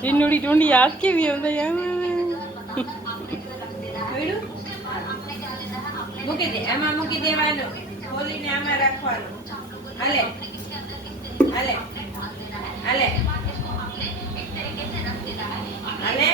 ચીનુડી ટુંડી હાથ કેવી હવે મૂકી દે, આમાં મૂકી દેવાનું, ખોલીને આમાં રાખવાનું. હાલે હાલે હાલે હાલે